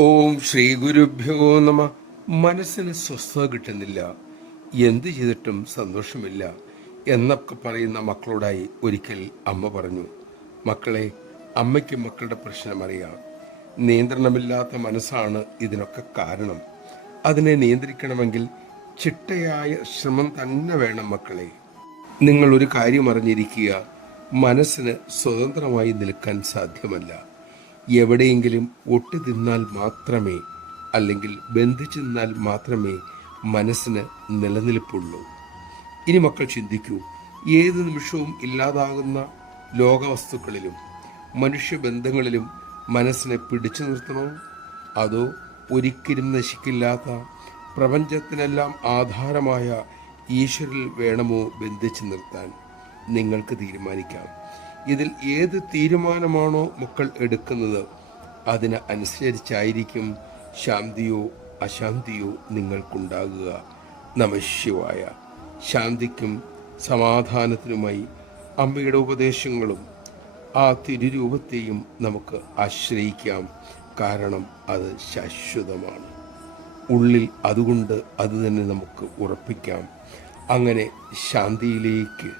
ഓം ശ്രീ ഗുരുഭ്യോ നമ. മനസ്സിന് സ്വസ്ഥത കിട്ടുന്നില്ല, എന്ത് ചെയ്തിട്ടും സന്തോഷമില്ല എന്നൊക്കെ പറയുന്ന മക്കളോടായി ഒരിക്കൽ അമ്മ പറഞ്ഞു, മക്കളെ, അമ്മയ്ക്ക് മക്കളുടെ പ്രശ്നം അറിയാം. നിയന്ത്രണമില്ലാത്ത മനസ്സാണ് ഇതിനൊക്കെ കാരണം. അതിനെ നിയന്ത്രിക്കണമെങ്കിൽ ചിട്ടയായ ശ്രമം തന്നെ വേണം മക്കളെ. നിങ്ങൾ ഒരു കാര്യം അറിഞ്ഞിരിക്കുക, മനസ്സിന് സ്വതന്ത്രമായി നിൽക്കാൻ സാധ്യമല്ല. എവിടെയെങ്കിലും ഒട്ടി തിന്നാൽ മാത്രമേ, അല്ലെങ്കിൽ ബന്ധിച്ചു നിന്നാൽ മാത്രമേ മനസ്സിന് നിലനിൽപ്പുള്ളൂ. ഇനി മക്കൾ ചിന്തിക്കൂ, ഏത് നിമിഷവും ഇല്ലാതാകുന്ന ലോകവസ്തുക്കളിലും മനുഷ്യബന്ധങ്ങളിലും മനസ്സിനെ പിടിച്ചു നിർത്തണോ, അതോ ഒരിക്കലും നശിക്കില്ലാത്ത പ്രപഞ്ചത്തിനെല്ലാം ആധാരമായ ഈശ്വരിൽ വേണമോ ബന്ധിച്ചു നിർത്താൻ? നിങ്ങൾക്ക് തീരുമാനിക്കാം. ഇതിൽ ഏത് തീരുമാനമാണോ മക്കൾ എടുക്കുന്നത്, അതിന് അനുസരിച്ചായിരിക്കും ശാന്തിയോ അശാന്തിയോ നിങ്ങൾക്കുണ്ടാകുക. നമഃശിവായ. ശാന്തിക്കും സമാധാനത്തിനുമായി അമ്മയുടെ ഉപദേശങ്ങളും ആ തിരുരൂപത്തെയും നമുക്ക് ആശ്രയിക്കാം. കാരണം അത് ശാശ്വതമാണ്. ഉള്ളിൽ അതുകൊണ്ട് അത് തന്നെ നമുക്ക് ഉറപ്പിക്കാം. അങ്ങനെ ശാന്തിയിലേക്ക്,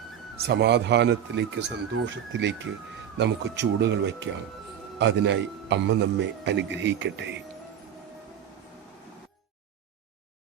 സമാധാനത്തിലേക്ക്, സന്തോഷത്തിലേക്ക് നമുക്ക് ചൂടുകൾ വയ്ക്കാം. അതിനായി അമ്മ നമ്മെ അനുഗ്രഹിക്കട്ടെ.